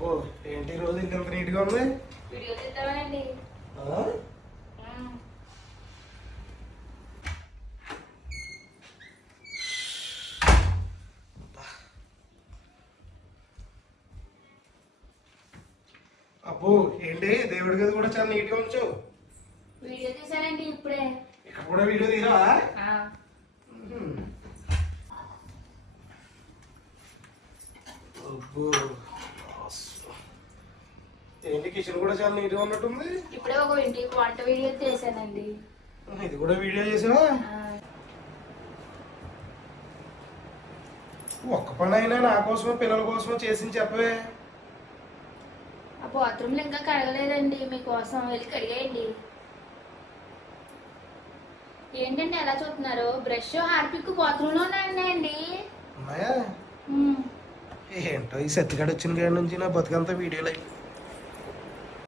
అబ్బో ఏంటి రోజు ఇంత నీట్గా ఉంది? వీడియో తీద్దామనండి. అబ్బో ఏంటి? దేవుడి గది కూడా చాలా నీట్గా ఉంచు. వీడియో తీసానండి ఇప్పుడే. ఇక్కడ కూడా వీడియో తీరావా ఆ, అబ్బో. ఏంటి కిచెన్ కూడా చాలా నీట్గా ఉన్నట్టుంది? ఇప్పుడే ఒక ఇంటి వంట వీడియో తీసానండి ఇది కూడా వీడియో చేసావా? ఒక్క పని అయినా నా కోసమో పిల్లల కోసమో చేసి చెప్పవే. ఆ బాత్రూమ్లు ఇంకా కడగలేదండి మీకోసం వెళ్ళి కడిగేయండి. ఏంటండి ఎలా చూస్తున్నారు? బ్రష్ హార్పిక్ బాత్రూంలో ఉన్నాయండి. ఉన్నాయా? మ్మ్. ఏంటో ఈ సత్తిగాడు వచ్చిన కాడి నుంచి నా బతుకంతా వీడియోలు. అయిపోయింది